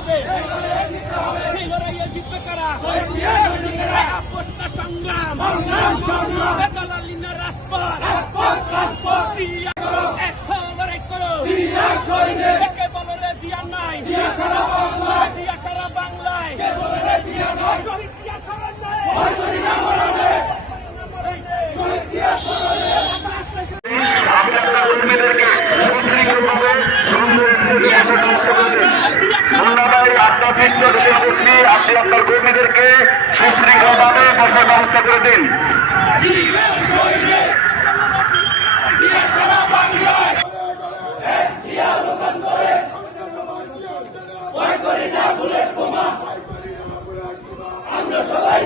হবে, সেই লড়াইয়ে জিতবে কারা? আপোষটা সংগ্রাম, দালালিনা রাজপথ, এক হও লড়াই করো, একে বলো রে জিয়া নাই, জিয়া সারা বাংলায়, শহীদ জিয়া স্মরণে। আপনি আপনার কর্মীদেরকে সুশৃঙ্খলভাবে আপনার বৃত্ত ঘোষণা করছি, আপনি আপনার কর্মীদেরকে সুশৃঙ্খলভাবে বসার ব্যবস্থা করে দিন। আমরা সবাই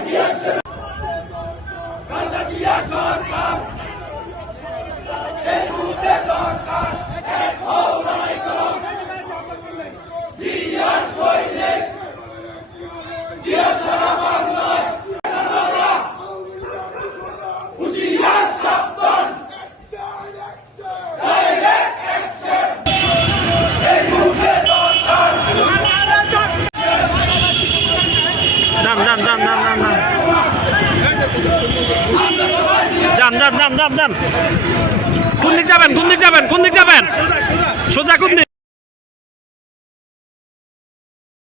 কোন দিক যাবেন সোজা কোন দিক?